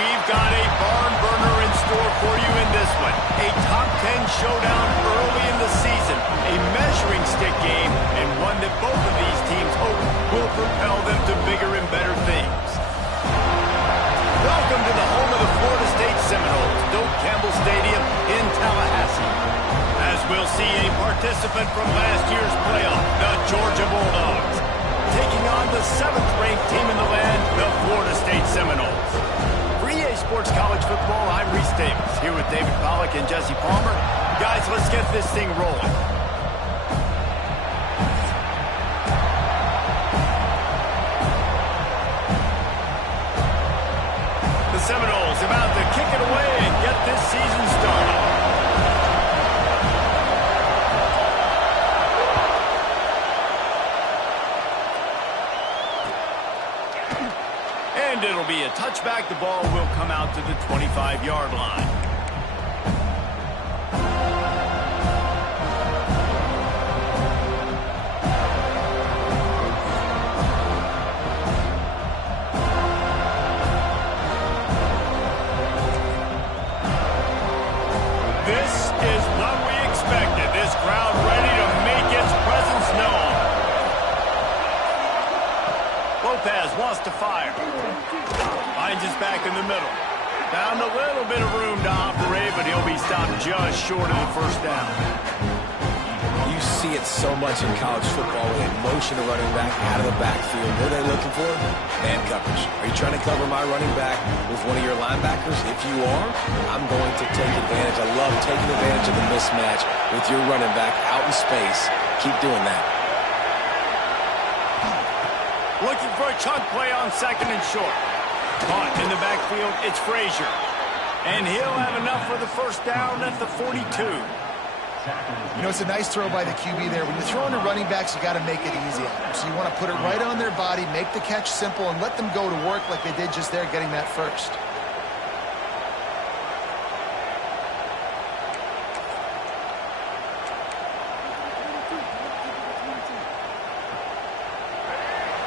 We've got a barn burner in store for you in this one. A top 10 showdown early in the season. A measuring stick game, and one that both of these teams hope will propel them to bigger and better things. Welcome to the home of the Florida State Seminoles, Doak Campbell Stadium in Tallahassee. As we'll see a participant from last year's playoff, the Georgia Bulldogs, taking on the 7th-ranked team in the land, the Florida State Seminoles. For EA Sports College Football, I'm Reese Davis, here with David Pollack and Jesse Palmer. Guys, let's get this thing rolling. The Seminoles about to kick it away and get this season started. And it'll be a touchback. The ball will come out to the 25-yard line. This is what we expected. This crowd ready to make its presence known. Lopez wants to fire. Finds his back in the middle. Found a little bit of room to operate, but he'll be stopped just short of the first down. You see it so much in college football when they motion a running back out of the backfield. What are they looking for? Man coverage. Are you trying to cover my running back with one of your linebackers? If you are, I'm going to take advantage. I love taking advantage of the mismatch with your running back out in space. Keep doing that. Looking for a chunk play on 2nd and short. Caught in the backfield, it's Frazier. And he'll have enough for the first down at the 42. You know, it's a nice throw by the QB there. When you're throwing to running backs, you got to make it easy. So you want to put it right on their body, make the catch simple, and let them go to work like they did just there, getting that first.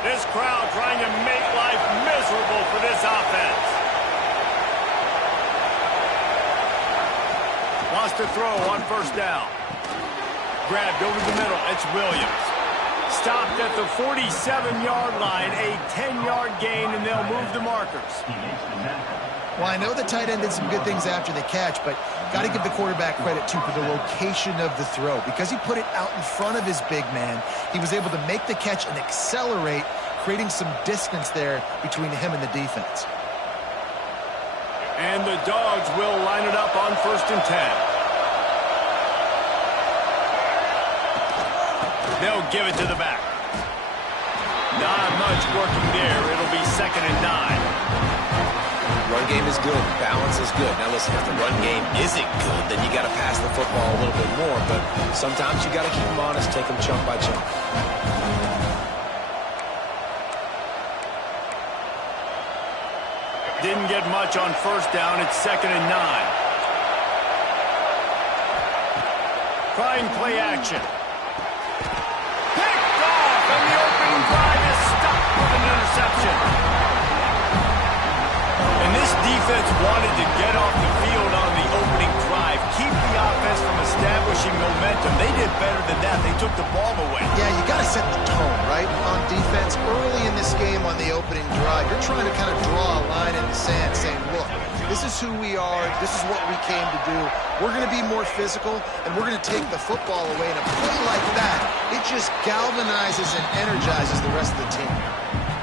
This crowd trying to make life miserable for this offense. Wants to throw on first down. Grabbed over the middle. It's Williams. Stopped at the 47-yard line. A 10-yard gain, and they'll move the markers. Well, I know the tight end did some good things after the catch, but got to give the quarterback credit, too, for the location of the throw. Because he put it out in front of his big man, he was able to make the catch and accelerate, creating some distance there between him and the defense. And the Dogs will line it up on 1st and 10. They'll give it to the back. Not much working there. It'll be 2nd and 9. Run game is good. Balance is good. Now listen, if the run game isn't good, then you got to pass the football a little bit more. But sometimes you got to keep them honest, take them chunk by chunk. Didn't get much on first down. It's 2nd and 9. Trying play action. Picked off, and the opening drive is stopped with an interception. And this defense wanted to get off the field on the opening drive, keep the offense from establishing momentum. They did better than that. They took the ball away. Yeah, you got to set the tone, right, on defense. Early in this game on the opening drive, you're trying to kind of draw a line in the sand saying, look, this is who we are. This is what we came to do. We're going to be more physical, and we're going to take the football away. And a play like that, it just galvanizes and energizes the rest of the team.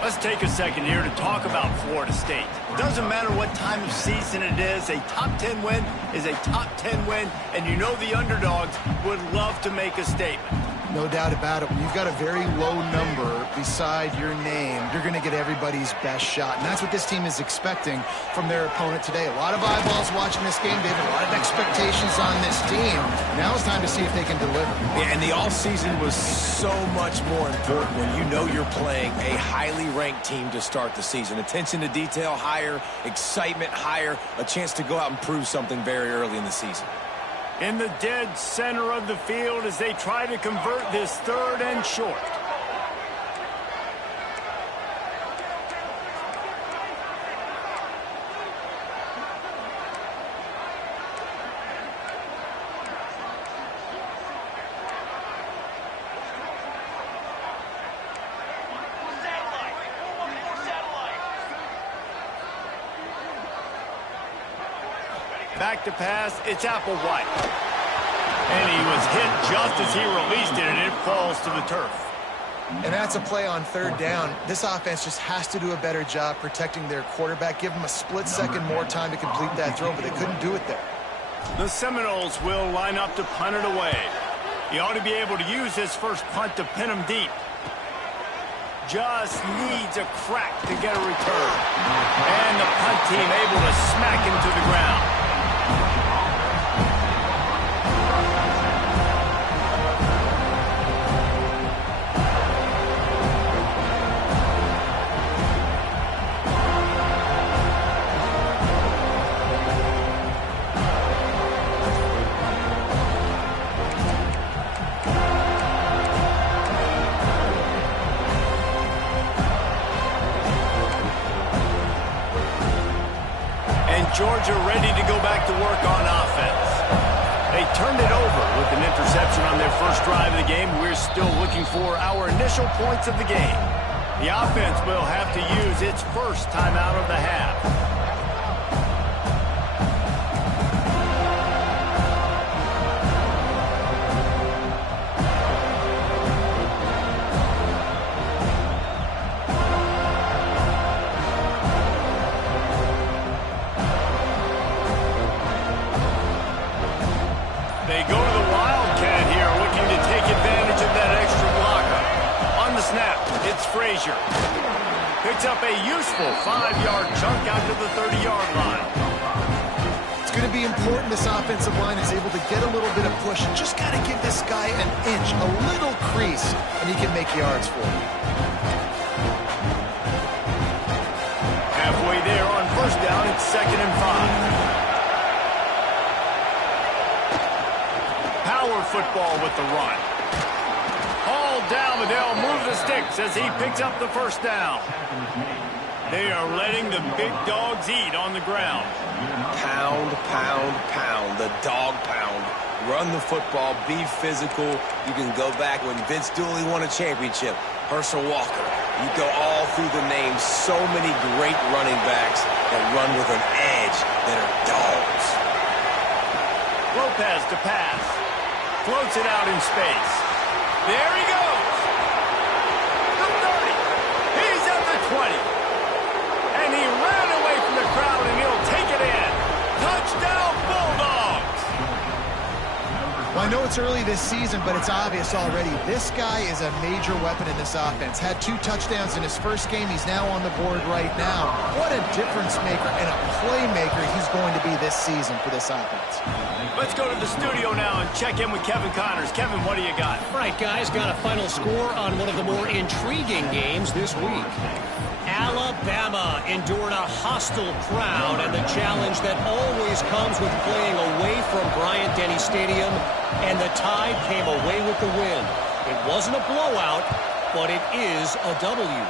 Let's take a second here to talk about Florida State. It doesn't matter what time of season it is. A top 10 win is a top 10 win, and you know the underdogs would love to make a statement. No doubt about it. When you've got a very low number beside your name, you're going to get everybody's best shot. And that's what this team is expecting from their opponent today. A lot of eyeballs watching this game. They have a lot of expectations on this team. Now it's time to see if they can deliver. Yeah, and the offseason was so much more important when you know you're playing a highly ranked team to start the season. Attention to detail higher, excitement higher, a chance to go out and prove something very early in the season. In the dead center of the field as they try to convert this 3rd and short. Back to pass, it's Applewhite. And he was hit just as he released it, and it falls to the turf. And that's a play on third down. This offense just has to do a better job protecting their quarterback. Give them a split second more time to complete that throw, but they couldn't do it there. The Seminoles will line up to punt it away. He ought to be able to use his first punt to pin him deep. Just needs a crack to get a return. And the punt team able to smack him to the ground. Georgia ready to go back to work on offense. They turned it over with an interception on their first drive of the game. We're still looking for our initial points of the game. The offense will have to use its first timeout of the half. They go to the Wildcat here, looking to take advantage of that extra blocker. On the snap, it's Frazier. Picks up a useful 5-yard chunk out to the 30-yard line. It's going to be important this offensive line is able to get a little bit of push. Just got to give this guy an inch, a little crease, and he can make yards for you. Halfway there on first down, it's 2nd and 5. Power football with the run. All down, but they'll move the sticks as he picks up the first down. They are letting the big dogs eat on the ground. Pound, pound, pound. The dog pound. Run the football. Be physical. You can go back when Vince Dooley won a championship. Herschel Walker. You go all through the names. So many great running backs that run with an edge that are dogs. Lopez to pass. Floats it out in space. There he goes. The 30. He's at the 20. And he ran away from the crowd, and he'll take it in. Touchdown, Bulldogs. Well, I know it's early this season, but it's obvious already. This guy is a major weapon in this offense. Had 2 touchdowns in his first game. He's now on the board right now. What a difference maker and a playmaker he's going to be this season for this offense. Let's go to the studio now and check in with Kevin Connors. Kevin, what do you got? All right, guys, got a final score on one of the more intriguing games this week. Alabama endured a hostile crowd and the challenge that always comes with playing away from Bryant-Denny Stadium, and the Tide came away with the win. It wasn't a blowout, but it is a W.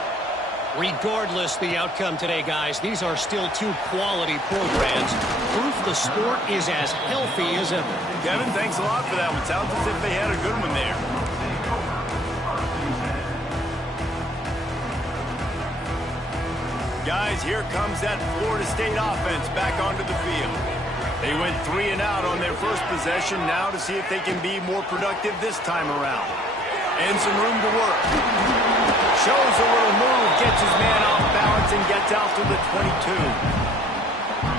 Regardless the outcome today, guys, these are still 2 quality programs. Proof the sport is as healthy as ever. Kevin, thanks a lot for that one. Sounds as if they had a good one there. Guys, here comes that Florida State offense back onto the field. They went 3 and out on their first possession, now to see if they can be more productive this time around. And some room to work. Shows a little move, gets his man off balance, and gets out to the 22.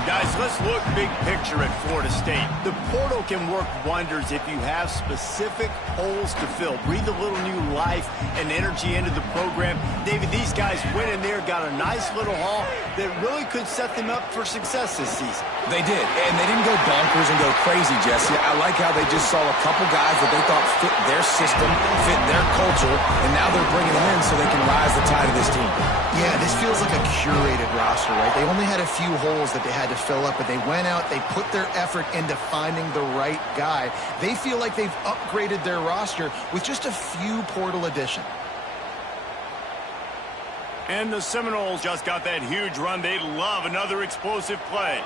Guys, let's look big picture at Florida State. The portal can work wonders if you have specific holes to fill. Breathe a little new life and energy into the program. David, these guys went in there, got a nice little haul that really could set them up for success this season. They did, and they didn't go bonkers and go crazy, Jesse. I like how they just saw a couple guys that they thought fit their system, fit their culture, and now they're bringing them in so they can rise the tide of this team. Yeah, this feels like a curated roster, right? They only had a few holes that they had to fill up, but they went out, they put their effort into finding the right guy. They feel like they've upgraded their roster with just a few portal additions. And the Seminoles just got that huge run. They love another explosive play.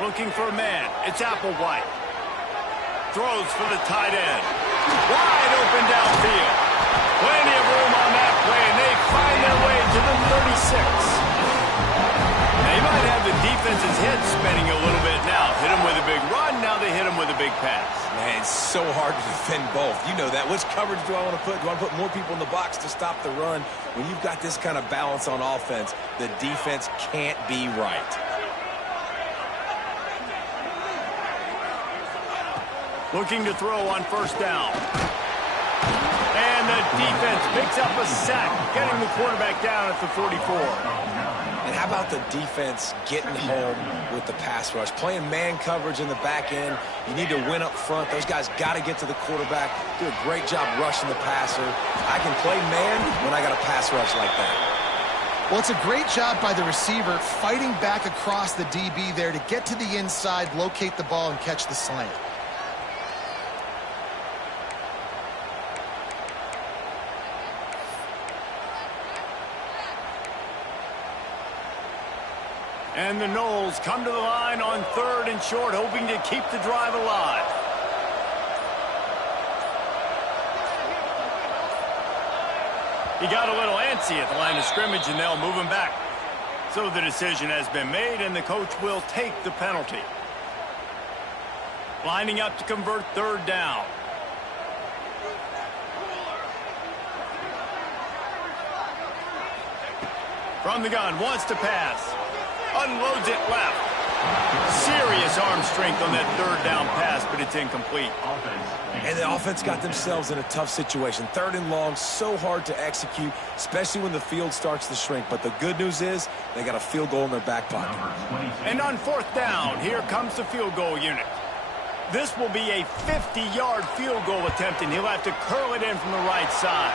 Looking for a man. It's Applewhite. Throws for the tight end. Wide open downfield. Plenty of room on that play, and they find their way to the 36. They They might have the defense's head spinning a little bit now. Hit him with a big run, now they hit him with a big pass. Man, it's so hard to defend both. You know that. Which coverage do I want to put? Do I want to put more people in the box to stop the run? When you've got this kind of balance on offense, the defense can't be right. Looking to throw on first down. And the defense picks up a sack, getting the quarterback down at the 44. And how about the defense getting home with the pass rush? Playing man coverage in the back end. You need to win up front. Those guys got to get to the quarterback. Do a great job rushing the passer. I can play man when I got a pass rush like that. Well, it's a great job by the receiver fighting back across the DB there to get to the inside, locate the ball, and catch the slant. And the Noles come to the line on 3rd and short, hoping to keep the drive alive. He got a little antsy at the line of scrimmage, and they'll move him back. So the decision has been made, and the coach will take the penalty. Lining up to convert 3rd down. From the gun, wants to pass. Unloads it left. Serious arm strength on that 3rd down pass, but it's incomplete. And the offense got themselves in a tough situation. 3rd and long, so hard to execute, especially when the field starts to shrink. But the good news is they got a field goal in their back pocket. And on 4th down, here comes the field goal unit. This will be a 50-yard field goal attempt, and he'll have to curl it in from the right side.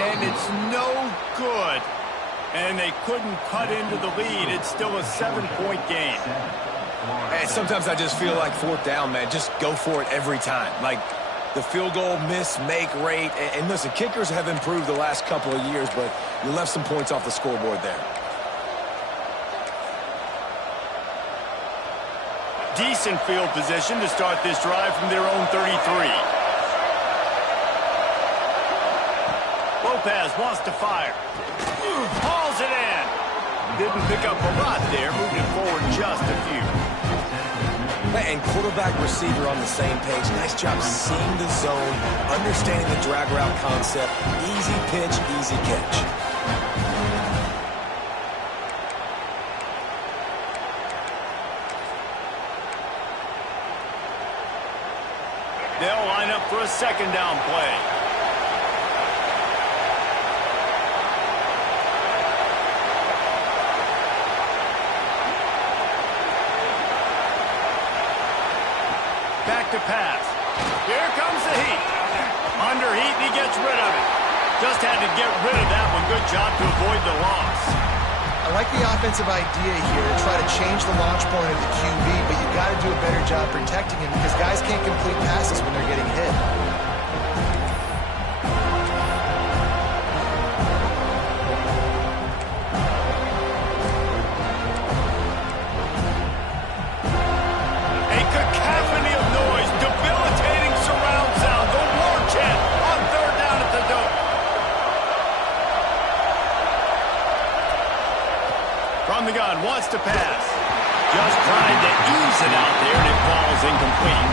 And it's no good. And they couldn't cut into the lead. It's still a 7-point game. And sometimes I just feel like 4th down, man. Just go for it every time. Like the field goal miss-make rate. And listen, kickers have improved the last couple of years, but you left some points off the scoreboard there. Decent field position to start this drive from their own 33. Lopez wants to fire. Hauls it in. Didn't pick up a lot there, moving it forward just a few. And quarterback receiver on the same page. Nice job seeing the zone, understanding the drag route concept. Easy pitch, easy catch. They'll line up for a 2nd down play. Back to pass. Here comes the heat. Under heat, and he gets rid of it. Just had to get rid of that one. Good job to avoid the loss. I like the offensive idea here to try to change the launch point of the QB, but you got to do a better job protecting him because guys can't complete passes when they're getting hit. The gun wants to pass. Just trying to ease it out there, and it falls incomplete.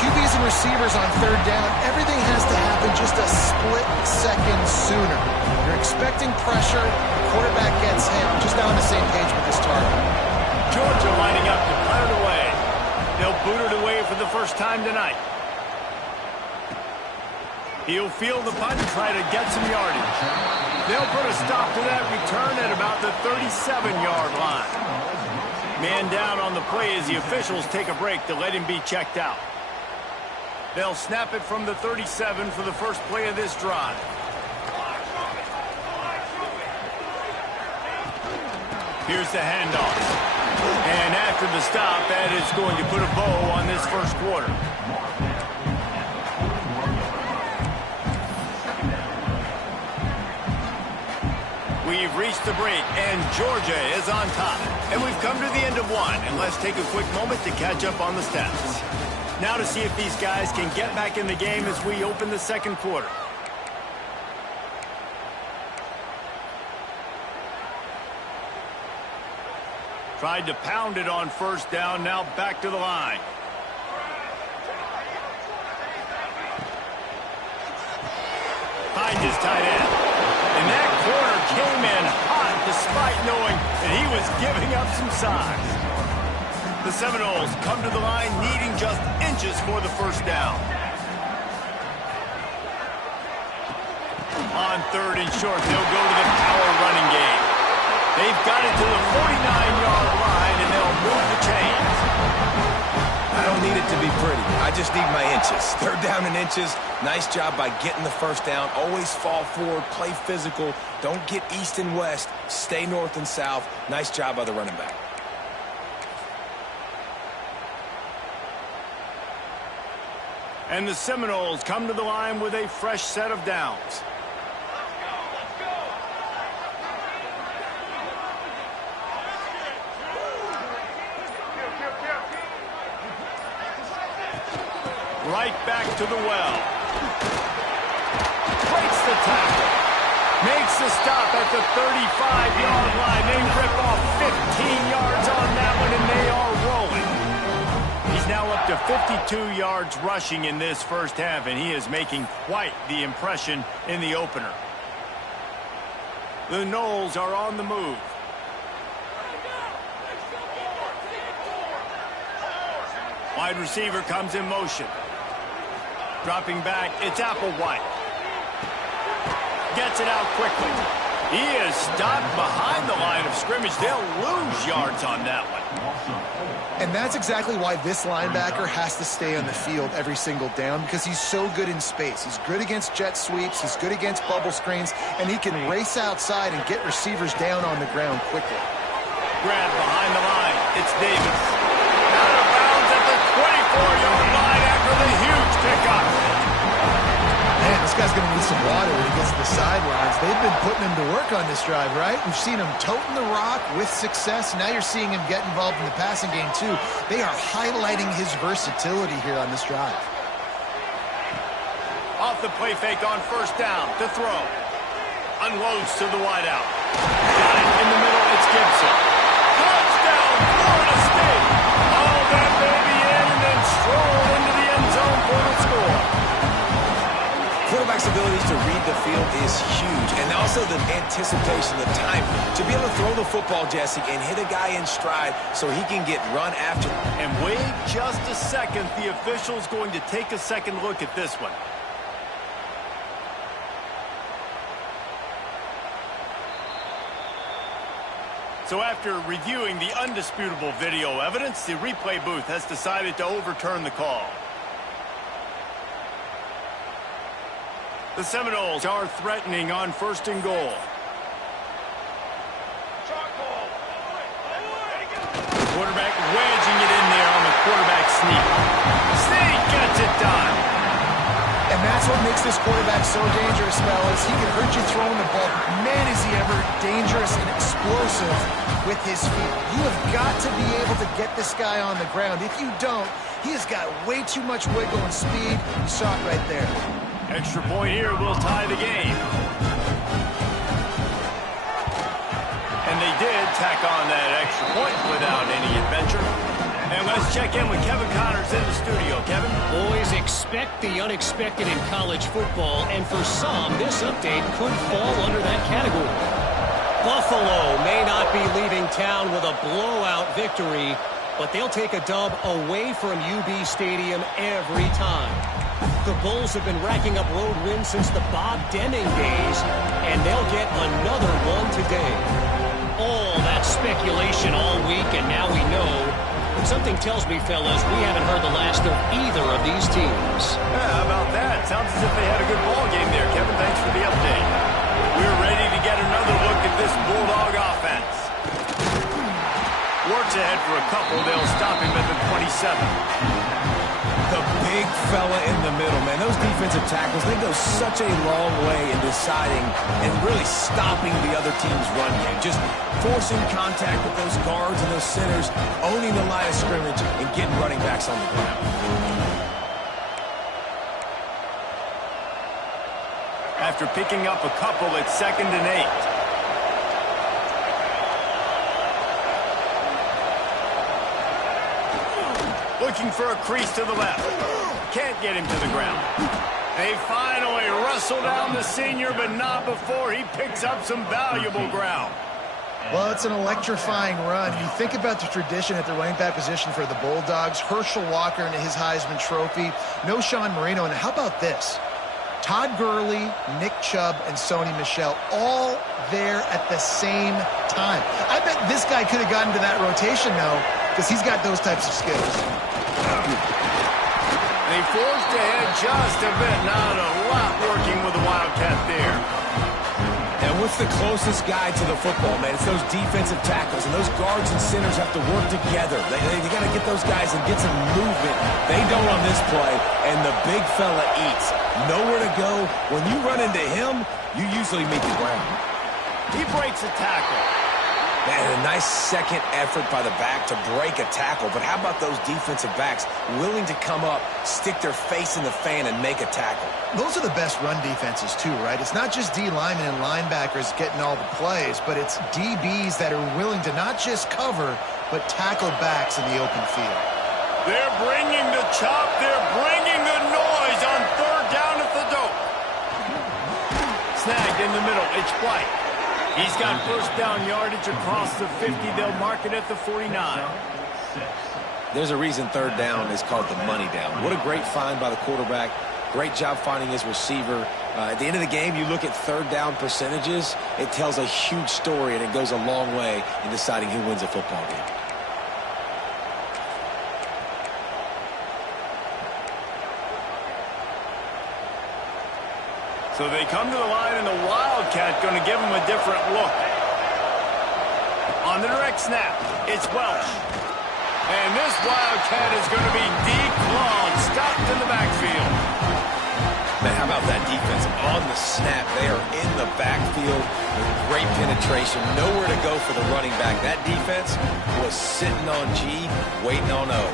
QBs and receivers on 3rd down, everything has to happen just a split second sooner. You're expecting pressure, the quarterback gets hit, just not on the same page with this target. Georgia lining up to punt it away. They'll boot it away for the first time tonight. He'll field the punt and try to get some yardage. They'll put a stop to that return at about the 37-yard line. Man down on the play as the officials take a break to let him be checked out. They'll snap it from the 37 for the first play of this drive. Here's the handoff. And after the stop, that is going to put a bow on this first quarter. We've reached the break, and Georgia is on top. And we've come to the end of one, and let's take a quick moment to catch up on the stats. Now to see if these guys can get back in the game as we open the 2nd quarter. Tried to pound it on first down, now back to the line. Finds his tight end. And that corner came in hot despite knowing that he was giving up some size. The Seminoles come to the line needing just inches for the first down. On third and short, they'll go to the power running game. They've got it to the 49-yard line, and they'll move the chains. I don't need it to be pretty. I just need my inches. Third down in inches. Nice job by getting the first down. Always fall forward, play physical. Don't get east and west. Stay north and south. Nice job by the running back. And the Seminoles come to the line with a fresh set of downs. Right back to the well. Breaks the tackle. Makes the stop at the 35-yard line. They rip off 15 yards on that one, and they are rolling. He's now up to 52 yards rushing in this first half, and he is making quite the impression in the opener. The Noles are on the move. Wide receiver comes in motion. Dropping back, it's Applewhite. Gets it out quickly. He is stopped behind the line of scrimmage. They'll lose yards on that one. And that's exactly why this linebacker has to stay on the field every single down, because he's so good in space. He's good against jet sweeps. He's good against bubble screens. And he can race outside and get receivers down on the ground quickly. Grab behind the line. It's Davis. Out of bounds at the 24-yard line after the huge pickup. Man, this guy's going to need some water when he gets to the sidelines. They've been putting him to work on this drive, right? We've seen him toting the rock with success. Now you're seeing him get involved in the passing game, too. They are highlighting his versatility here on this drive. Off the play fake on first down to throw. Unloads to the wideout. Got it in the middle. It's Gibson. Touchdown, Florida State. All that baby in and then stroll into the end zone for the score. Quarterback's abilities to read the field is huge, and also the anticipation, the time to be able to throw the football, Jesse, and hit a guy in stride so he can get run after. And wait just a second. The official's going to take a second look at this one. So after reviewing the undisputable video evidence, the replay booth has decided to overturn the call. The Seminoles are threatening on first and goal. Quarterback wedging it in there on the quarterback sneak. Sneak gets it done. And that's what makes this quarterback so dangerous, fellas. He can hurt you throwing the ball. Man, is he ever dangerous and explosive with his feet. You have got to be able to get this guy on the ground. If you don't, he has got way too much wiggle and speed. You saw it right there. Extra point here will tie the game. And they did tack on that extra point without any adventure. And let's check in with Kevin Connors in the studio. Kevin? Boys, expect the unexpected in college football, and for some, this update could fall under that category. Buffalo may not be leaving town with a blowout victory, but they'll take a dub away from UB Stadium every time. The Bulls have been racking up road wins since the Bob Deming days, and they'll get another one today. All that speculation all week, and now we know. But something tells me, fellas, we haven't heard the last of either of these teams. Yeah, how about that? Sounds as if they had a good ball game there. Kevin, thanks for the update. We're ready to get another look at this Bulldog offense. Works ahead for a couple. They'll stop him at the 27. The big fella in the middle, man. Those defensive tackles, they go such a long way in deciding and really stopping the other team's run game. Just forcing contact with those guards and those centers, owning the line of scrimmage, and getting running backs on the ground. After picking up a couple, it's 2nd and 8. looking for a crease to the left. Can't get him to the ground. They finally wrestle down the senior, but not before he picks up some valuable ground. Well, it's an electrifying run. You think about the tradition at the running back position for the Bulldogs. Herschel Walker and his Heisman Trophy. No Sean Marino. And how about this? Todd Gurley, Nick Chubb, and Sony Michel all there at the same time. I bet this guy could have gotten to that rotation, though, because he's got those types of skills. They forced ahead just a bit. Not a lot working with the Wildcat there. And what's the closest guy to the football, man? It's those defensive tackles, and those guards and centers have to work together. They got to get those guys and get some movement. They don't on this play, and the big fella eats. Nowhere to go. When you run into him, you usually meet the ground. He breaks a tackle. Man, a nice second effort by the back to break a tackle. But how about those defensive backs willing to come up, stick their face in the fan, and make a tackle? Those are the best run defenses, too, right? It's not just D linemen and linebackers getting all the plays, but it's DBs that are willing to not just cover, but tackle backs in the open field. They're bringing the chop. They're bringing the noise on third down at the dope. Snagged in the middle. It's White. He's got first down yardage across the 50. They'll mark it at the 49. There's a reason third down is called the money down. What a great find by the quarterback. Great job finding his receiver. At the end of the game, you look at third down percentages. It tells a huge story, and it goes a long way in deciding who wins a football game. So they come to the line, and the Wildcat going to give them a different look. On the direct snap, it's Welch. And this Wildcat is going to be declawed, stopped in the backfield. Man, how about that defense? On the snap, they are in the backfield with great penetration. Nowhere to go for the running back. That defense was sitting on G, waiting on O.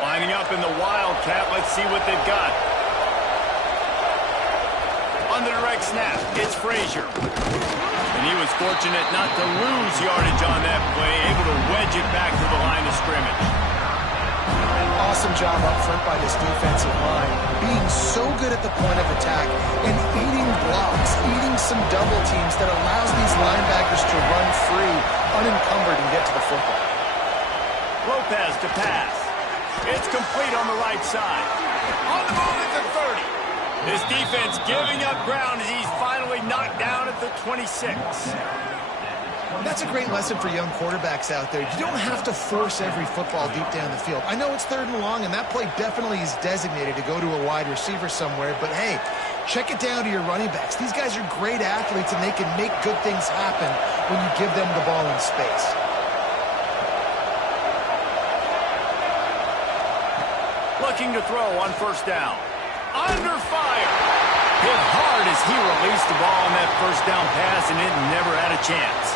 Lining up in the Wildcat. Let's see what they've got. On the direct snap, it's Frazier. And he was fortunate not to lose yardage on that play, able to wedge it back to the line of scrimmage. Awesome job up front by this defensive line, being so good at the point of attack and eating blocks, eating some double teams that allows these linebackers to run free, unencumbered, and get to the football. Lopez to pass. It's complete on the right side. On the move at the 30. This defense giving up ground as he's finally knocked down at the 26. That's a great lesson for young quarterbacks out there. You don't have to force every football deep down the field. I know it's third and long, and that play definitely is designated to go to a wide receiver somewhere, but hey, check it down to your running backs. These guys are great athletes, and they can make good things happen when you give them the ball in space. Looking to throw on first down. Under fire. Hit hard as he released the ball on that first down pass, and it never had a chance.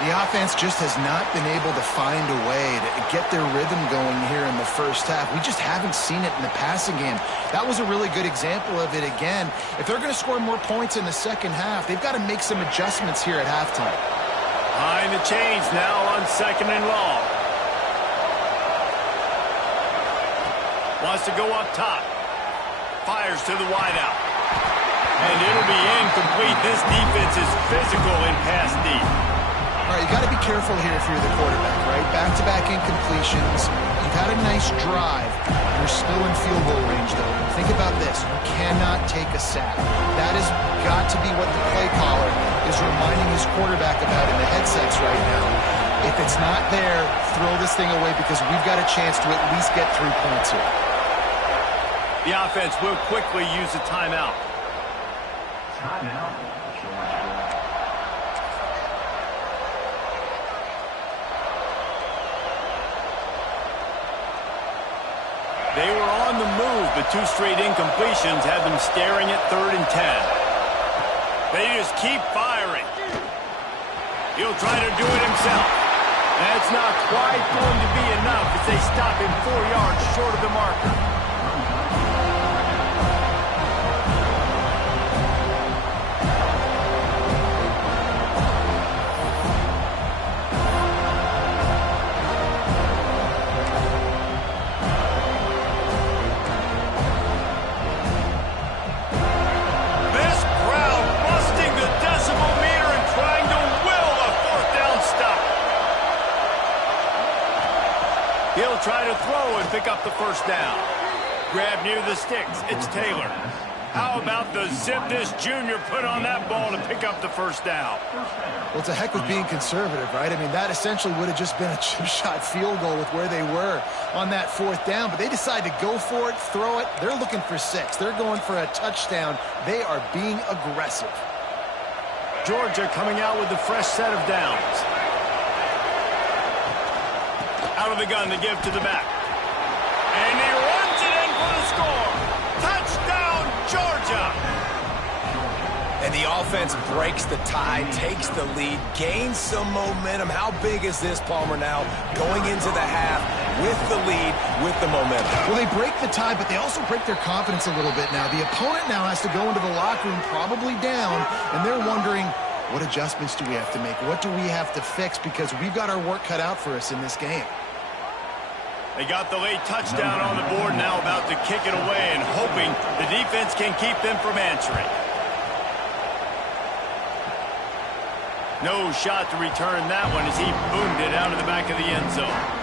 The offense just has not been able to find a way to get their rhythm going here in the first half. We just haven't seen it in the passing game. That was a really good example of it again. If they're going to score more points in the second half, they've got to make some adjustments here at halftime. Behind the chains now on second and long. Wants to go up top. Fires to the wideout. And it'll be incomplete. This defense is physical in pass deep. All right, you got to be careful here if you're the quarterback, right? Back-to-back incompletions. You've had a nice drive. You're still in field goal range, though. Think about this. You cannot take a sack. That has got to be what the play caller is reminding his quarterback about in the headsets right now. If it's not there, throw this thing away because we've got a chance to at least get 3 points here. The offense will quickly use a timeout. They were on the move, but 2 straight incompletions had them staring at 3rd and 10. They just keep firing. He'll try to do it himself. That's not quite going to be enough as they stop him 4 yards short of the marker. try to throw and pick up the first down. Grab near the sticks. It's Taylor. How about the zip this junior put on that ball to pick up the first down? Well, it's a heck of being conservative, right? I mean, that essentially would have just been a chip-shot field goal with where they were on that fourth down. But they decide to go for it, throw it. They're looking for 6. They're going for a touchdown. They are being aggressive. Georgia coming out with a fresh set of downs. Out of the gun to give to the back. And he runs it in for the score. Touchdown, Georgia. And the offense breaks the tie, takes the lead, gains some momentum. How big is this, Palmer, now going into the half with the lead, with the momentum? Well, they break the tie, but they also break their confidence a little bit now. The opponent now has to go into the locker room probably down, and they're wondering, what adjustments do we have to make? What do we have to fix? Because we've got our work cut out for us in this game. They got the late touchdown on the board, now about to kick it away and hoping the defense can keep them from answering. No shot to return that one as he boomed it out of the back of the end zone.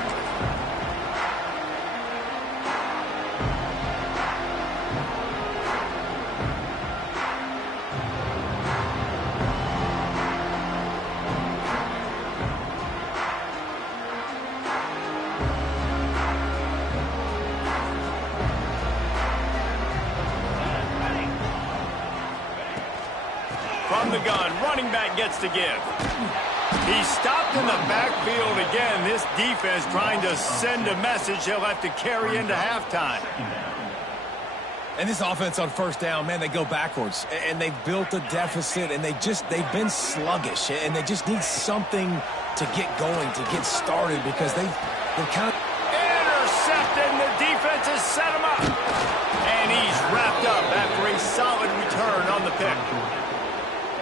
From the gun, running back gets to give. He's stopped in the backfield again. This defense trying to send a message he'll have to carry into halftime. And this offense on first down, man, they go backwards. And they've built a deficit, and they've been sluggish. And they just need something to get going, to get started, because they're kind of... Intercepted, and the defense has set him up. And he's wrapped up after a solid return on the pick.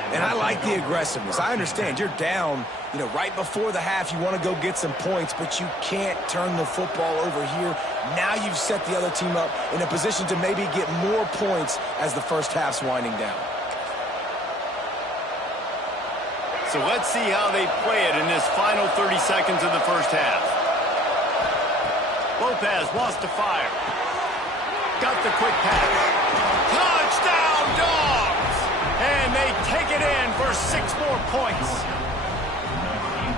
And I like the aggressiveness. I understand you're down, right before the half. You want to go get some points, but you can't turn the football over here. Now you've set the other team up in a position to maybe get more points as the first half's winding down. So let's see how they play it in this final 30 seconds of the first half. Lopez wants to fire. Got the quick pass. Touchdown, Dogs! And they take it in for 6 more points.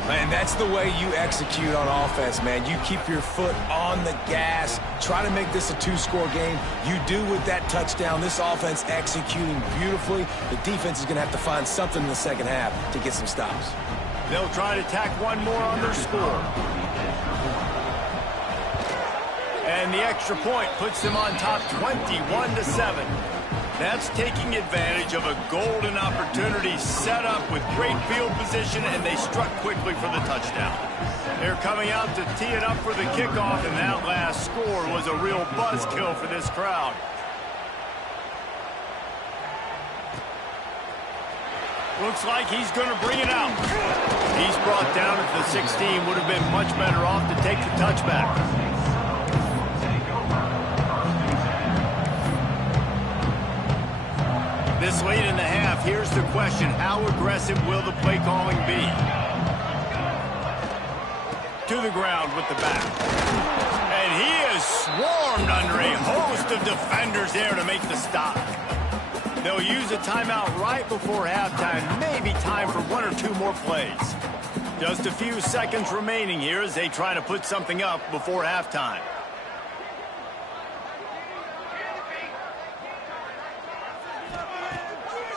Man, that's the way you execute on offense, man. You keep your foot on the gas. Try to make this a 2-score game. You do with that touchdown. This offense executing beautifully. The defense is going to have to find something in the second half to get some stops. They'll try to tack one more on their score. And the extra point puts them on top 21-7. That's taking advantage of a golden opportunity set up with great field position, and they struck quickly for the touchdown. They're coming out to tee it up for the kickoff, and that last score was a real buzzkill for this crowd. Looks like he's going to bring it out. He's brought down at the 16. Would have been much better off to take the touchback. This late in the half, here's the question. How aggressive will the play calling be? To the ground with the back. And he is swarmed under a host of defenders there to make the stop. They'll use a timeout right before halftime. Maybe time for 1 or 2 more plays. Just a few seconds remaining here as they try to put something up before halftime.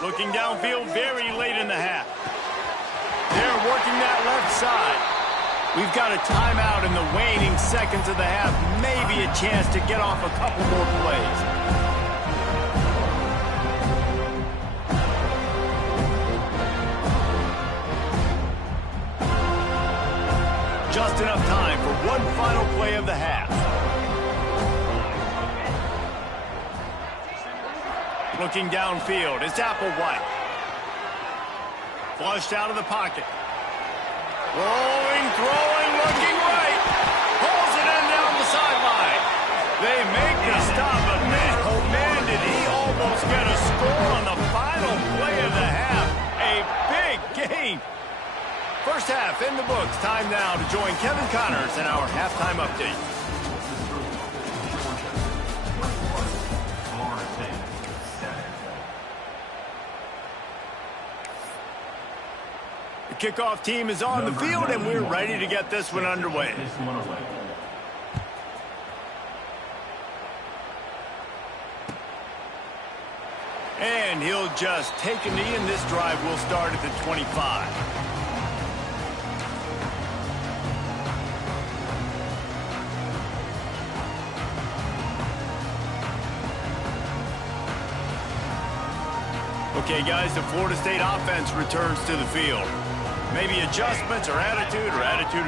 Looking downfield very late in the half. They're working that left side. We've got a timeout in the waning seconds of the half. Maybe a chance to get off a couple more plays. Just enough time for one final play of the half. Looking downfield, it's Applewhite. Flushed out of the pocket. Rolling, throwing, looking right. Pulls it in down the sideline. They make the stop, but man, oh man, did he almost get a score on the final play of the half. A big gain. First half in the books. Time now to join Kevin Connors in our halftime update. The kickoff team is on the field, and we're ready to get this one underway. And he'll just take a knee, and this drive will start at the 25. Okay, guys, the Florida State offense returns to the field. Maybe adjustments or attitude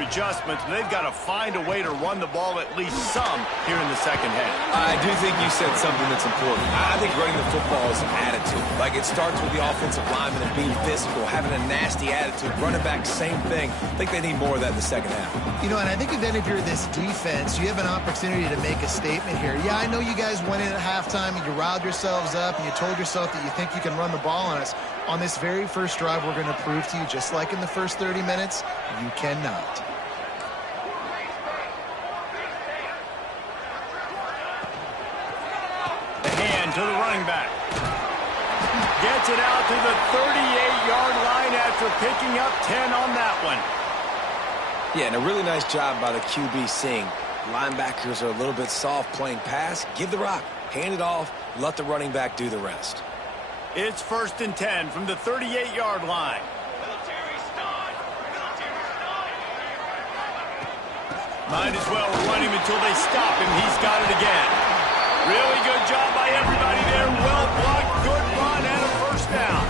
adjustments. They've got to find a way to run the ball at least some here in the second half. I do think you said something that's important. I think running the football is an attitude. Like, it starts with the offensive lineman and being physical, having a nasty attitude. Running back, same thing. I think they need more of that in the second half. You know, and I think then if you're this defense, you have an opportunity to make a statement here. Yeah, I know you guys went in at halftime and you riled yourselves up and you told yourself that you think you can run the ball on us. On this very first drive, we're going to prove to you, just like in the first 30 minutes, you cannot. The hand to the running back. Gets it out to the 38-yard line after picking up 10 on that one. Yeah, and a really nice job by the QB seeing linebackers are a little bit soft playing pass. Give the rock, hand it off, let the running back do the rest. It's 1st and 10 from the 38-yard line. Might as well run him until they stop him. He's got it again. Really good job by everybody there. Well blocked, good run, and a first down.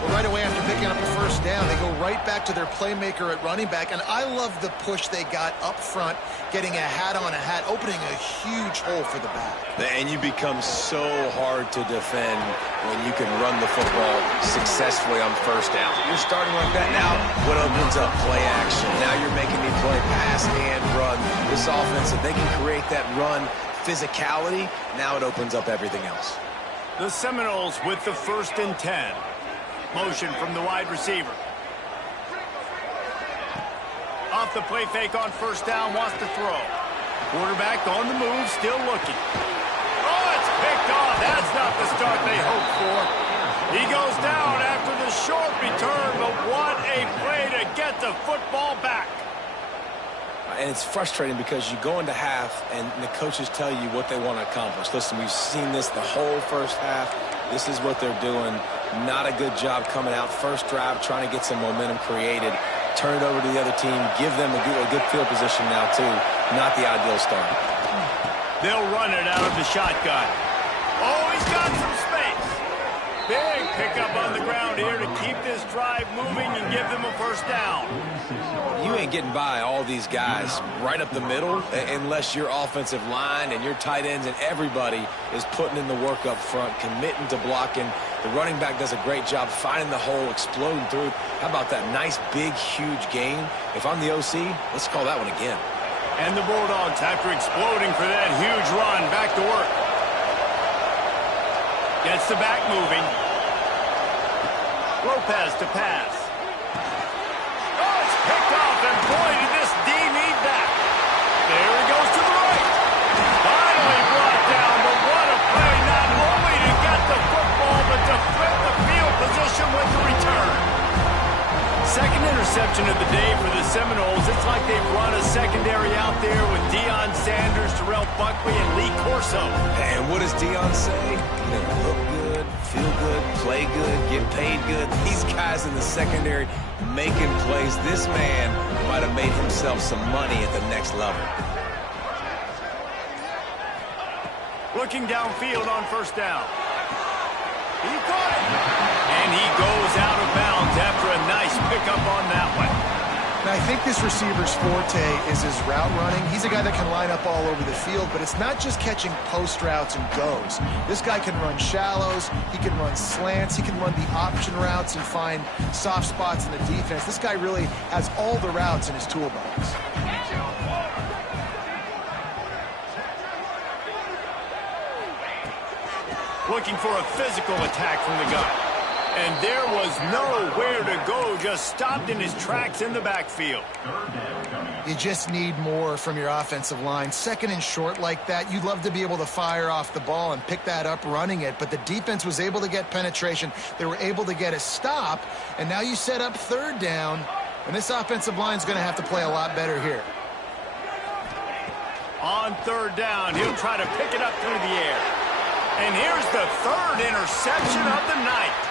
Well, right away after picking up the first down, they go right back to their playmaker at running back. And I love the push they got up front, getting a hat on a hat, opening a huge hole for the back. And you become so hard to defend when you can run the football successfully on first down. You're starting like that now. What opens up play action? Now you're making me play pass and run. This offense, if they can create that run physicality, now it opens up everything else. The Seminoles with the 1st and 10. Motion from the wide receiver. Off the play fake on first down, wants to throw. Quarterback on the move, still looking. Oh, it's picked off. That's not the start they hoped for. He goes down after the short return, but what a play to get the football back. And it's frustrating because you go into half and the coaches tell you what they want to accomplish. Listen, we've seen this the whole first half. This is what they're doing. Not a good job coming out. First drive, trying to get some momentum created. Turn it over to the other team. Give them a good field position now, too. Not the ideal start. They'll run it out of the shotgun. Oh, he's got some space. Big pickup on the ground here to keep this drive moving and give them a first down. You ain't getting by all these guys right up the middle unless your offensive line and your tight ends and everybody is putting in the work up front, committing to blocking. The running back does a great job finding the hole, exploding through. How about that nice, big, huge gain? If I'm the OC, let's call that one again. And the Bulldogs, after exploding for that huge run, back to work. Gets the back moving. Lopez to pass. Oh, it's picked off, and boy, did this D need that. There he goes to the right. Finally brought down, but what a play, not only to get the football, but to flip the field position with the return. Second interception of the day for the Seminoles. It's like they've run a secondary out there with Deion Sanders, Terrell Buckley, and Lee Corso. And what does Deion say? They look good, feel good, play good, get paid good. These guys in the secondary making plays. This man might have made himself some money at the next level. Looking downfield on first down. He caught it. And he goes out of bounds after a nice pickup on that one. And I think this receiver's forte is his route running. He's a guy that can line up all over the field, but it's not just catching post routes and goes. This guy can run shallows, he can run slants, he can run the option routes and find soft spots in the defense. This guy really has all the routes in his toolbox. Looking for a physical attack from the gun. And there was nowhere to go, just stopped in his tracks in the backfield. You just need more from your offensive line. Second and short like that, you'd love to be able to fire off the ball and pick that up running it, but the defense was able to get penetration. They were able to get a stop, and now you set up third down, and this offensive line is going to have to play a lot better here. On third down, he'll try to pick it up through the air. And here's the third interception of the night.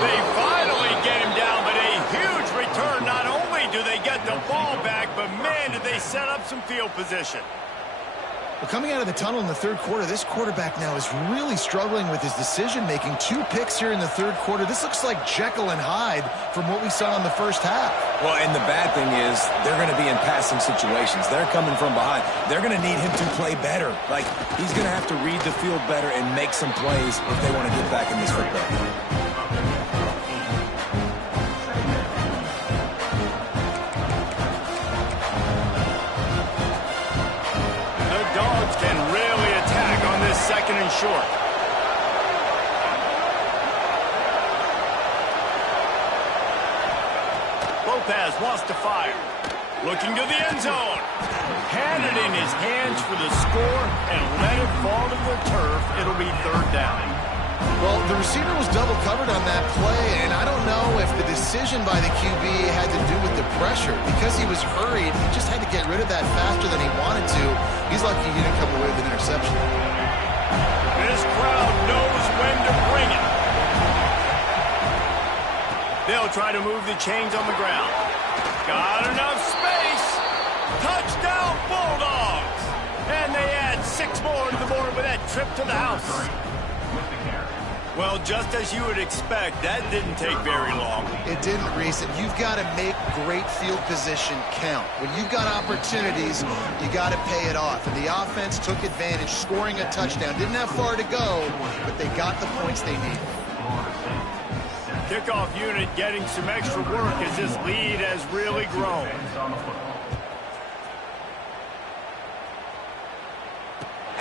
They finally get him down, but a huge return. Not only do they get the ball back, but man, did they set up some field position. Well, coming out of the tunnel in the third quarter, this quarterback now is really struggling with his decision-making. 2 picks here in the third quarter. This looks like Jekyll and Hyde from what we saw in the first half. Well, and the bad thing is they're going to be in passing situations. They're coming from behind. They're going to need him to play better. Like, he's going to have to read the field better and make some plays if they want to get back in this football game. Can really attack on this second and short. Lopez wants to fire. Looking to the end zone. Had it in his hands for the score and let it fall to the turf. It'll be third down. Well, the receiver was double covered on that play, and I don't know if the decision by the QB had to do with the pressure. Because he was hurried, he just had to get rid of that faster than he wanted to. He's lucky he didn't come away with an interception. This crowd knows when to bring it. They'll try to move the chains on the ground. Got enough space. Touchdown, Bulldogs. And they add 6 more to the board with that trip to the house. Well, just as you would expect, that didn't take very long. It didn't, Reese. You've got to make great field position count. When you've got opportunities, you got to pay it off. And the offense took advantage, scoring a touchdown. Didn't have far to go, but they got the points they needed. Kickoff unit getting some extra work as this lead has really grown.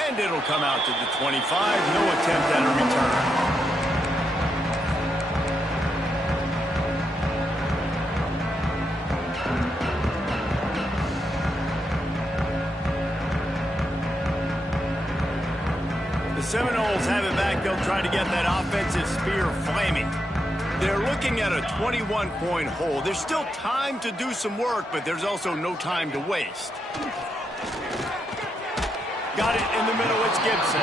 And it'll come out to the 25. No attempt at a return. The Seminoles have it back. They'll try to get that offensive spear flaming. They're looking at a 21-point hole. There's still time to do some work, but there's also no time to waste. Got it in the middle. It's Gibson.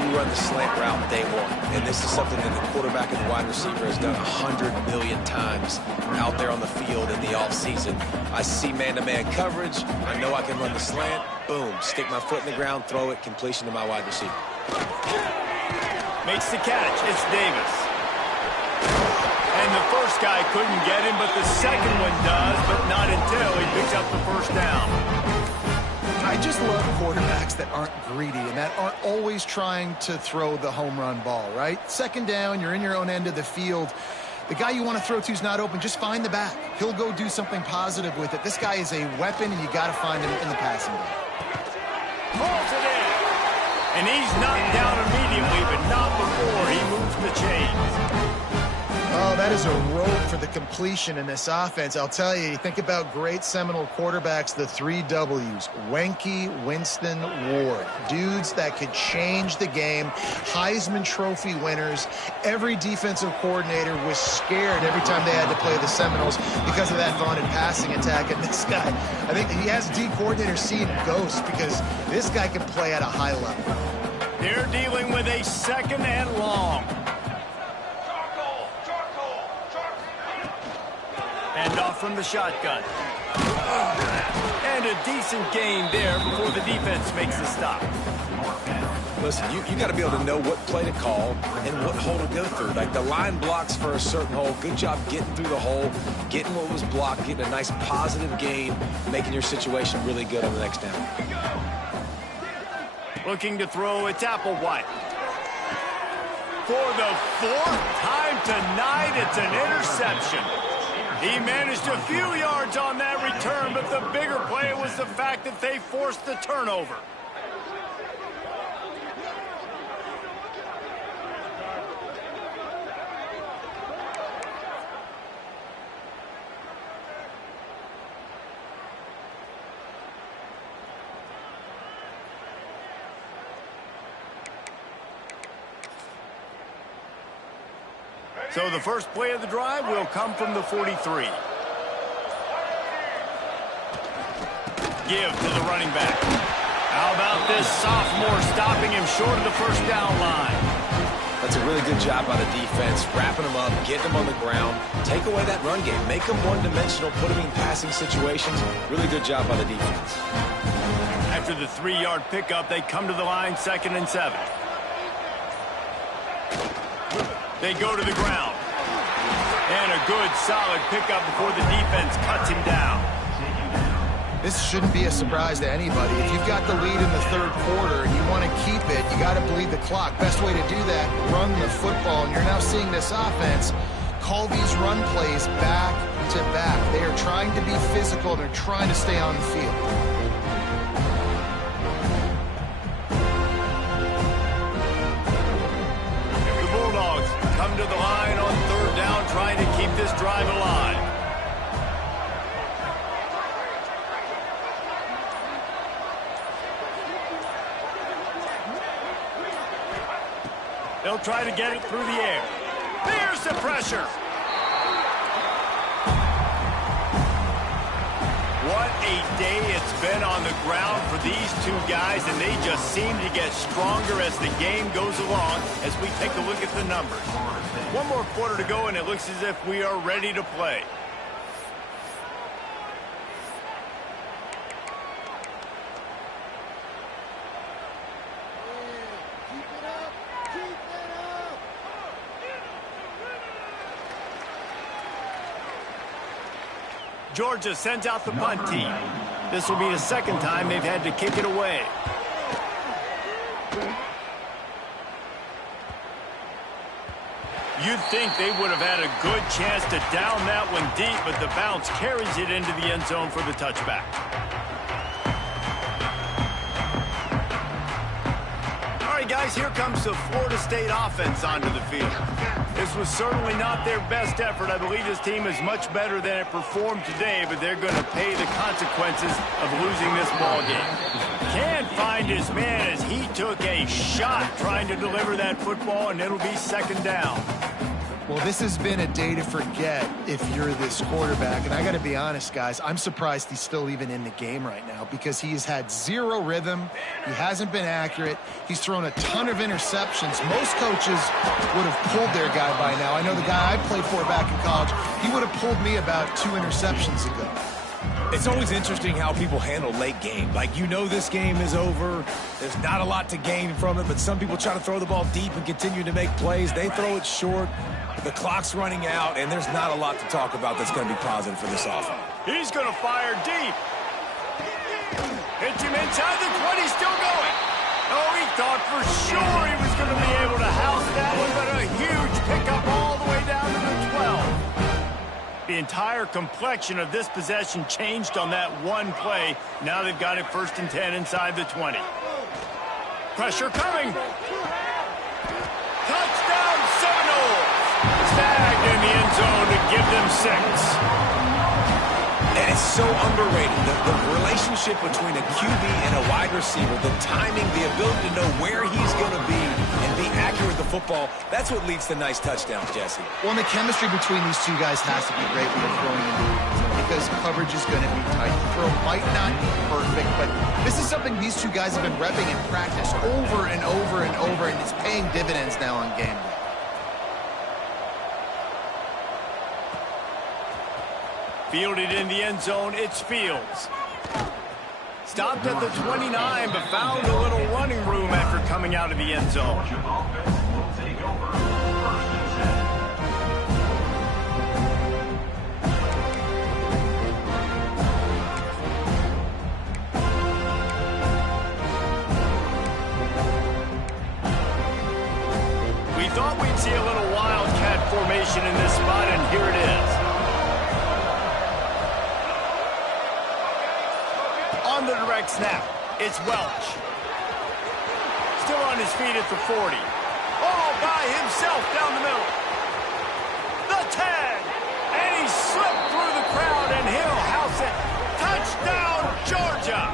You run the slant route day one, and this is something that the quarterback and the wide receiver has done 100 million times out there on the field in the offseason. I see man-to-man coverage. I know I can run the slant. Boom. Stick my foot in the ground, throw it, completion to my wide receiver. Makes the catch. It's Davis. And the first guy couldn't get him, but the second one does, but not until he picks up the first down. I just love quarterbacks that aren't greedy and that aren't always trying to throw the home run ball, right? Second down, you're in your own end of the field. The guy you want to throw to is not open. Just find the back. He'll go do something positive with it. This guy is a weapon, and you got to find him in the passing game. Pulls it in. And he's knocked down immediately, but not before he moves the chains. Oh, that is a rope for the completion in this offense. I'll tell you, think about great Seminole quarterbacks, the 3 W's. Wenke, Winston, Ward. Dudes that could change the game. Heisman Trophy winners. Every defensive coordinator was scared every time they had to play the Seminoles because of that vaunted passing attack. And this guy, I think he has D coordinators seeing ghosts because this guy can play at a high level. They're dealing with a second and long. And off from the shotgun. And a decent gain there before the defense makes the stop. Listen, you got to be able to know what play to call and what hole to go through. Like the line blocks for a certain hole. Good job getting through the hole, getting what was blocked, getting a nice positive gain, making your situation really good on the next down. Looking to throw, it's Applewhite. For the 4th time tonight, it's an interception. He managed a few yards on that return, but the bigger play was the fact that they forced the turnover. So the first play of the drive will come from the 43. Give to the running back. How about this sophomore stopping him short of the first down line? That's a really good job by the defense, wrapping them up, getting them on the ground, take away that run game, make them one-dimensional, put them in passing situations. Really good job by the defense. After the 3-yard pickup, they come to the line, 2nd and 7. They go to the ground. And a good, solid pickup before the defense cuts him down. This shouldn't be a surprise to anybody. If you've got the lead in the 3rd quarter and you want to keep it, you got to bleed the clock. Best way to do that, run the football. And you're now seeing this offense call these run plays back to back. They are trying to be physical. They're trying to stay on the field. The Bulldogs come to the line on 3rd down, trying to keep this drive alive. They'll try to get it through the air. There's the pressure. What a day it's been on the ground for these two guys, and they just seem to get stronger as the game goes along as we take a look at the numbers. One more quarter to go, and it looks as if we are ready to play. Georgia sends out the punt team. This will be the 2nd time they've had to kick it away. You'd think they would have had a good chance to down that one deep, but the bounce carries it into the end zone for the touchback. All right, guys, here comes the Florida State offense onto the field. This was certainly not their best effort. I believe this team is much better than it performed today, but they're going to pay the consequences of losing this ball game. Can't find his man as he took a shot trying to deliver that football, and it'll be 2nd down. Well, this has been a day to forget if you're this quarterback. And I got to be honest, guys, I'm surprised he's still even in the game right now because he has had 0 rhythm. He hasn't been accurate. He's thrown a ton of interceptions. Most coaches would have pulled their guy by now. I know the guy I played for back in college, he would have pulled me about 2 interceptions ago. It's always interesting how people handle late game. Like, you know this game is over. There's not a lot to gain from it, but some people try to throw the ball deep and continue to make plays. They throw it short. The clock's running out, and there's not a lot to talk about that's going to be positive for this offense. He's going to fire deep. Hits him inside the 20, still going. Oh, he thought for sure he was going to be able to house that one, but a huge pickup all the way down to the 12. The entire complexion of this possession changed on that one play. Now they've got it 1st and 10 inside the 20. Pressure coming. Touchdown Seminoles. Tagged in the end zone to give them 6. And it's so underrated. The relationship between a QB and a wide receiver, the timing, the ability to know where he's going to be and be accurate with the football, that's what leads to nice touchdowns, Jesse. Well, and the chemistry between these two guys has to be great when they're throwing into it because coverage is going to be tight. The throw might not be perfect, but this is something these two guys have been repping in practice over and over and over, and it's paying dividends now on game day. Fielded in the end zone, it's Fields. Stopped at the 29, but found a little running room after coming out of the end zone. We thought we'd see a little wildcat formation in this spot, and here it is. On the direct snap, it's Welch. Still on his feet at the 40. All by himself down the middle. The tag. And he slipped through the crowd, and he'll house it. Touchdown, Georgia.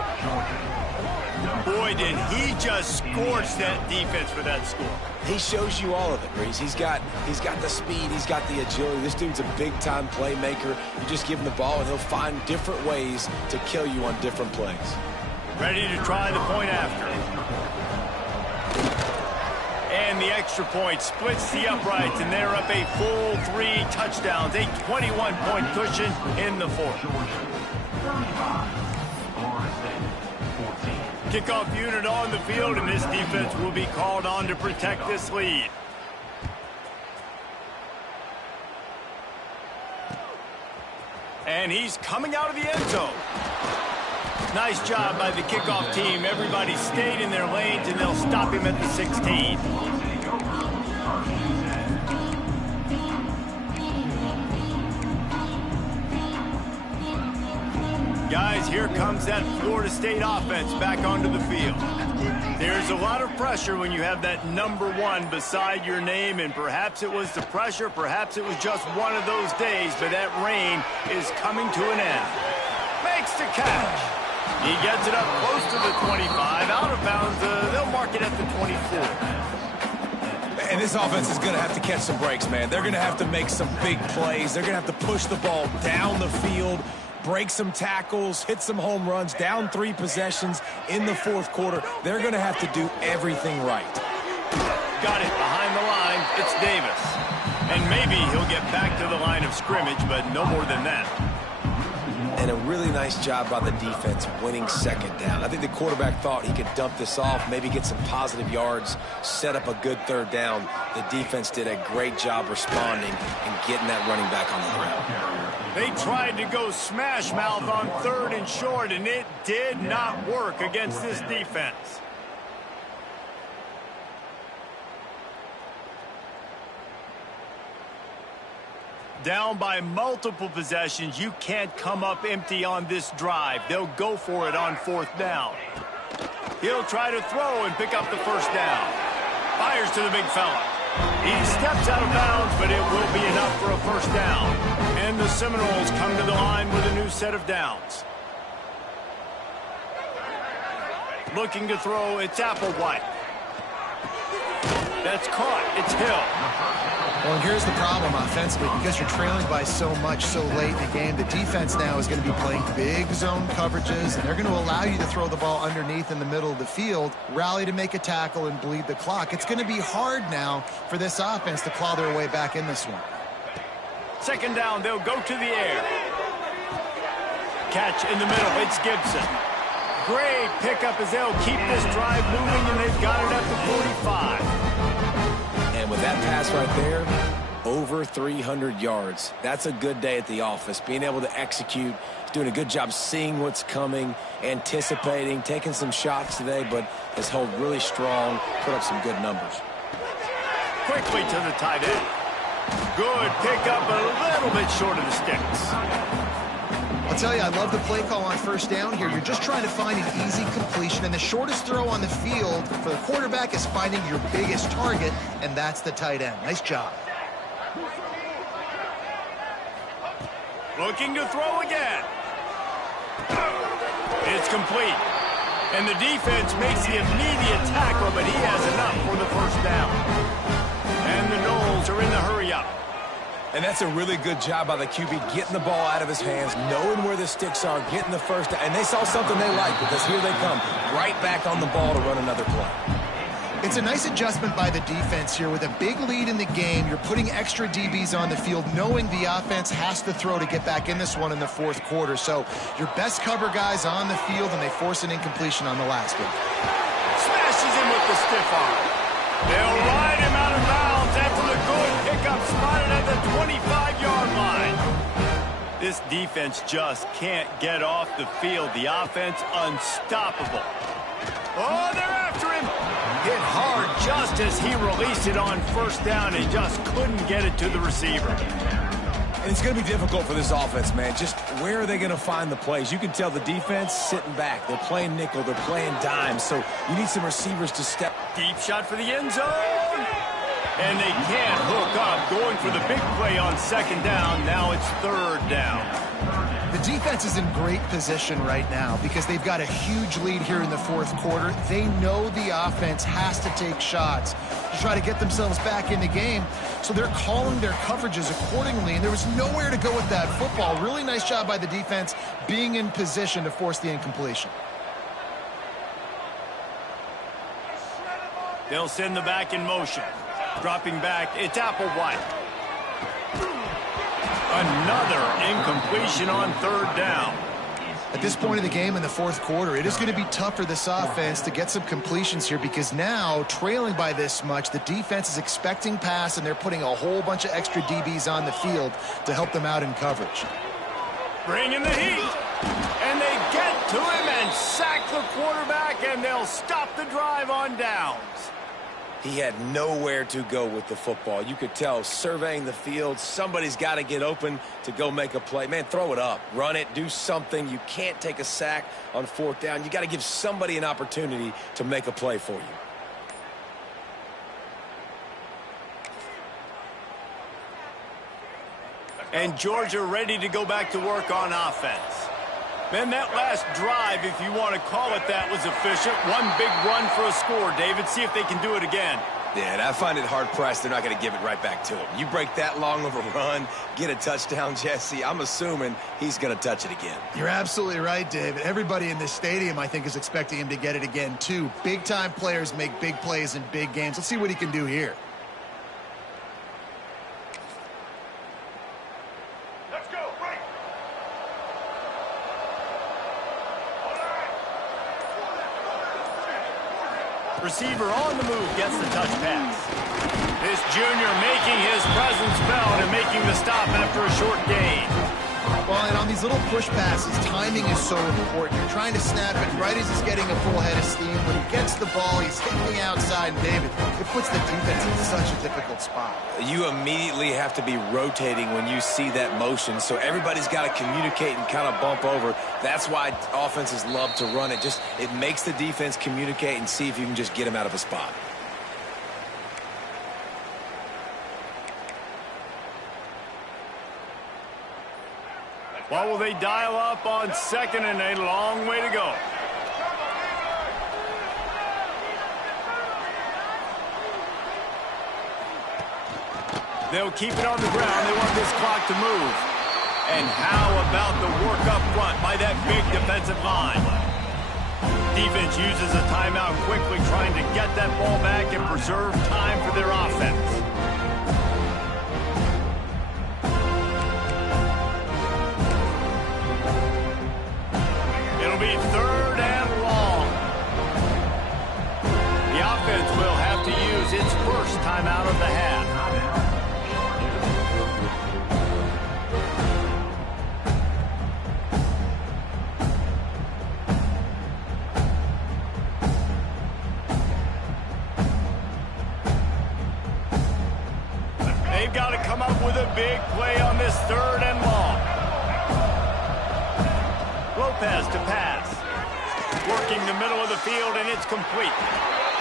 Boy, did he just scorch that defense for that score. He shows you all of it, Reese. He's got the speed, he's got the agility. This dude's a big-time playmaker. You just give him the ball, and he'll find different ways to kill you on different plays. Ready to try the point after. And the extra point splits the uprights, and they're up a full 3 touchdowns, a 21-point cushion in the fourth. Kickoff unit on the field, and this defense will be called on to protect this lead. And he's coming out of the end zone. Nice job by the kickoff team. Everybody stayed in their lanes, and they'll stop him at the 16. Guys, here comes that Florida State offense back onto the field. There's a lot of pressure when you have that number 1 beside your name, and perhaps it was the pressure, perhaps it was just one of those days, but that reign is coming to an end. Makes the catch. He gets it up close to the 25, out of bounds. They'll mark it at the 24. And this offense is going to have to catch some breaks, man. They're going to have to make some big plays. They're going to have to push the ball down the field, break some tackles, hit some home runs, down 3 possessions in the fourth quarter. They're going to have to do everything right. Got it behind the line. It's Davis. And maybe he'll get back to the line of scrimmage, but no more than that. And a really nice job by the defense winning second down. I think the quarterback thought he could dump this off, maybe get some positive yards, set up a good third down. The defense did a great job responding and getting that running back on the ground. They tried to go smash mouth on 3rd and short, and it did not work against this defense. Down by multiple possessions, you can't come up empty on this drive. They'll go for it on 4th down. He'll try to throw and pick up the first down. Fires to the big fella. He steps out of bounds, but it will be enough for a first down. And the Seminoles come to the line with a new set of downs. Looking to throw, it's Applewhite. That's caught. It's Hill. Well, and here's the problem offensively. Because you're trailing by so much so late in the game, the defense now is going to be playing big zone coverages, and they're going to allow you to throw the ball underneath in the middle of the field, rally to make a tackle, and bleed the clock. It's going to be hard now for this offense to claw their way back in this one. Second down, they'll go to the air. Catch in the middle. It's Gibson. Great pickup as they'll keep this drive moving, and they've got it at the 45. And with that pass right there, over 300 yards. That's a good day at the office. Being able to execute, doing a good job seeing what's coming, anticipating, taking some shots today, but has held really strong, put up some good numbers. Quickly to the tight end. Good pickup, a little bit short of the sticks. I'll tell you, I love the play call on first down here. You're just trying to find an easy completion, and the shortest throw on the field for the quarterback is finding your biggest target, and that's the tight end. Nice job. Looking to throw again. It's complete. And the defense makes the immediate tackle, but he has enough for the first down. And the Noles are in the hurry-up. And that's a really good job by the QB, getting the ball out of his hands, knowing where the sticks are, getting the first down. And they saw something they liked, because here they come, right back on the ball to run another play. It's a nice adjustment by the defense here. With a big lead in the game, you're putting extra DBs on the field, knowing the offense has to throw to get back in this one in the fourth quarter. So your best cover guys on the field, and they force an incompletion on the last one. Smashes him with the stiff arm. They'll ride him out of bounds after the good pickup spotted at the 25-yard line. This defense just can't get off the field. The offense unstoppable. Oh, they're after him. Hit hard just as he released it on first down and just couldn't get it to the receiver. And it's going to be difficult for this offense, man. Just where are they going to find the plays? You can tell the defense sitting back. They're playing nickel. They're playing dime. So you need some receivers to step. Deep shot for the end zone. And they can't hook up. Going for the big play on second down. Now it's third down. The defense is in great position right now because they've got a huge lead here in the fourth quarter. They know the offense has to take shots to try to get themselves back in the game, so they're calling their coverages accordingly, and there was nowhere to go with that football. Really nice job by the defense being in position to force the incompletion. They'll send the back in motion. Dropping back, it's Applewhite. Another incompletion on third down. At this point of the game in the fourth quarter, it is going to be tough for this offense to get some completions here because now, trailing by this much, the defense is expecting pass, and they're putting a whole bunch of extra DBs on the field to help them out in coverage. Bringing the heat. And they get to him and sack the quarterback, and they'll stop the drive on downs. He had nowhere to go with the football. You could tell, surveying the field, somebody's got to get open to go make a play. Man, throw it up, run it, do something. You can't take a sack on fourth down. You got to give somebody an opportunity to make a play for you. And Georgia ready to go back to work on offense. Man, that last drive, if you want to call it that, was efficient. One big run for a score, David. See if they can do it again. Yeah, and I find it hard-pressed they're not going to give it right back to him. You break that long of a run, get a touchdown, Jesse, I'm assuming he's going to touch it again. You're absolutely right, David. Everybody in this stadium, I think, is expecting him to get it again, too. Big-time players make big plays in big games. Let's see what he can do here. Receiver on the move gets the touch pass. This junior making his presence felt and making the stop after a short gain. Well, and on these little push passes, timing is so important. You're trying to snap it right as he's getting a full head of steam. When he gets the ball, he's hitting the outside, and David, it puts the defense in such a difficult spot. You immediately have to be rotating when you see that motion, so everybody's got to communicate and kind of bump over. That's why offenses love to run it. It makes the defense communicate and see if you can just get him out of a spot. What will they dial up on second and a long way to go? They'll keep it on the ground. They want this clock to move. And how about the work up front by that big defensive line? Defense uses a timeout quickly, trying to get that ball back and preserve time for their offense. It'll be third and long. The offense will have to use its first timeout of the half. They've got to come up with a big play on this third and long. Lopez to pass. Working the middle of the field, and it's complete.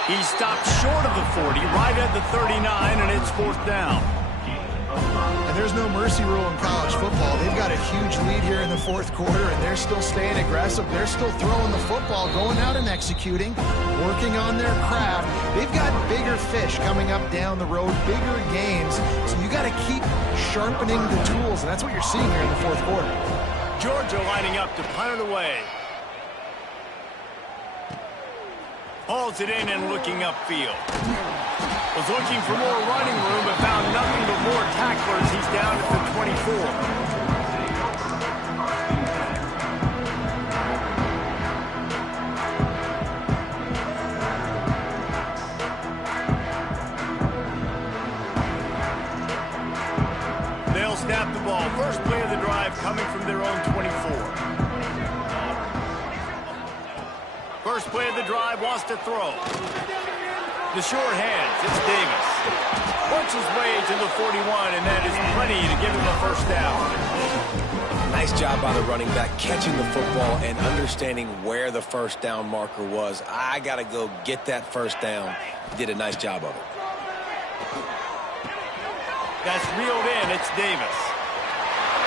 He stopped short of the 40, right at the 39, and it's fourth down. And there's no mercy rule in college football. They've got a huge lead here in the fourth quarter, and they're still staying aggressive. They're still throwing the football, going out and executing, working on their craft. They've got bigger fish coming up down the road, bigger games, so you got to keep sharpening the tools, and that's what you're seeing here in the fourth quarter. Georgia lining up to punt it away. Hauls it in and looking upfield. Was looking for more running room, but found nothing but more tacklers. He's down at the 24. They'll snap the ball. First play of the drive coming from their own 24. First play of the drive, wants to throw. The short hands, it's Davis. Works his way to the 41, and that is plenty to give him a first down. Nice job by the running back, catching the football and understanding where the first down marker was. I got to go get that first down. Did a nice job of it. That's reeled in, it's Davis.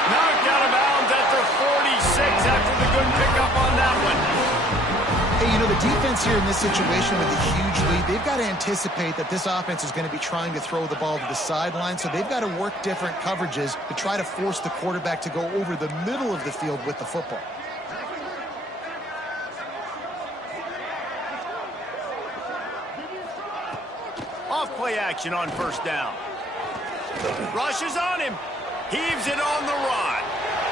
Knocked out of bounds at the couldn't pick up on that one. Hey, you know, the defense here in this situation with a huge lead, they've got to anticipate that this offense is going to be trying to throw the ball to the sideline, so they've got to work different coverages to try to force the quarterback to go over the middle of the field with the football. Off play action on first down. Rushes on him. Heaves it on the rod.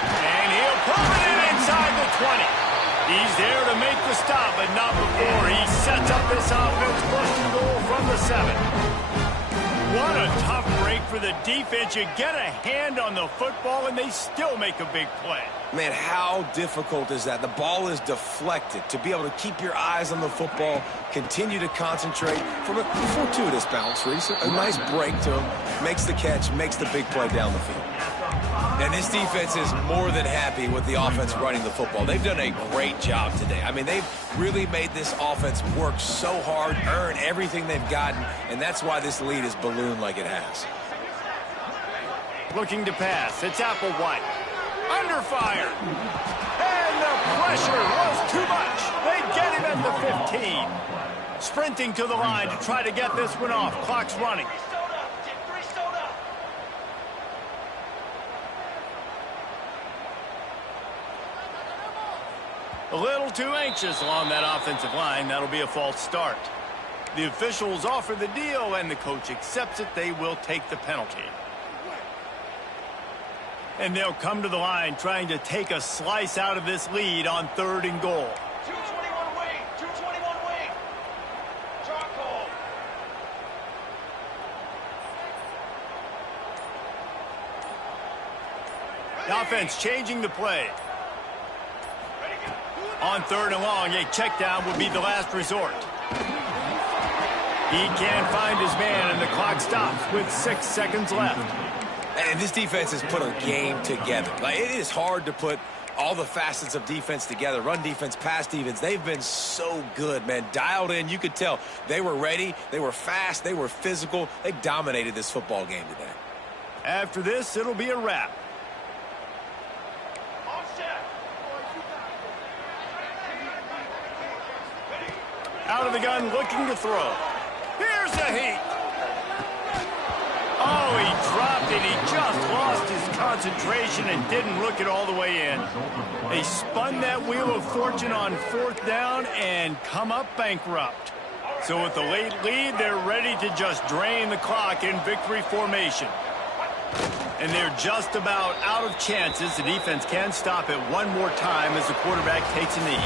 And he'll pull it in inside the 20. He's there to make the stop, but not before he sets up this offense first and goal from the 7. What a tough break for the defense. You get a hand on the football, and they still make a big play. Man, how difficult is that? The ball is deflected. To be able to keep your eyes on the football, continue to concentrate from a fortuitous bounce, Reese. A nice break to him, makes the catch, makes the big play down the field. And this defense is more than happy with the offense running the football. They've done a great job today. I mean, they've really made this offense work so hard, earn everything they've gotten, and that's why this lead is ballooned like it has. Looking to pass. It's Applewhite. Under fire. And the pressure was too much. They get him at the 15. Sprinting to the line to try to get this one off. Clock's running. A little too anxious along that offensive line. That'll be a false start. The officials offer the deal, and the coach accepts it. They will take the penalty. And they'll come to the line trying to take a slice out of this lead on 3rd and goal. 221 wing, 221 wing. Charcoal. The offense changing the play. On 3rd and long, a check down would be the last resort. He can't find his man, and the clock stops with 6 seconds left. And this defense has put a game together. Like, it is hard to put all the facets of defense together. Run defense, pass defense. They've been so good, man. Dialed in. You could tell they were ready. They were fast. They were physical. They dominated this football game today. After this, it'll be a wrap. Out of the gun, looking to throw. Here's a heat. Oh, he dropped it. He just lost his concentration and didn't look it all the way in. They spun that wheel of fortune on 4th down and come up bankrupt. So with the late lead, they're ready to just drain the clock in victory formation. And they're just about out of chances. The defense can stop it one more time as the quarterback takes a knee.